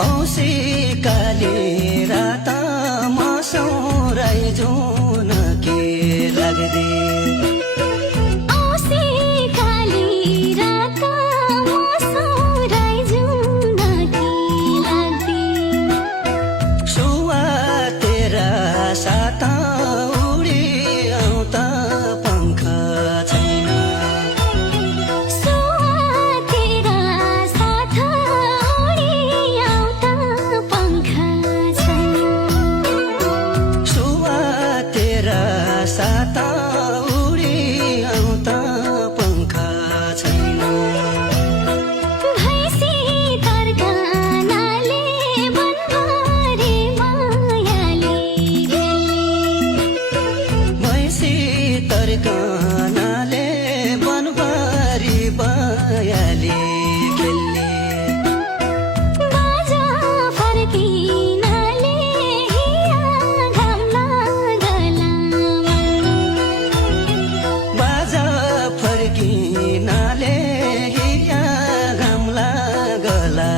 औँसी काली रात मसौराई जुन के लाग्दे औँसी काली रात मसौराई जुन के लाग्दे सुवा तेरा साथ उडी आउँदा पंख छैन सुवा तेरा साथ उडी आउँदा पंख छैन सुवा तेरा साथ उडी आउँदा पंख छैन भैँसी तर्कनाले बनभरि मायाले घेल्ने भैँसी तर्कनाले बनबारी बयाली खेल्ने बाजा फर्किनाले हिया घाम लागला बाजा फर्किनाले हिया घाम लागला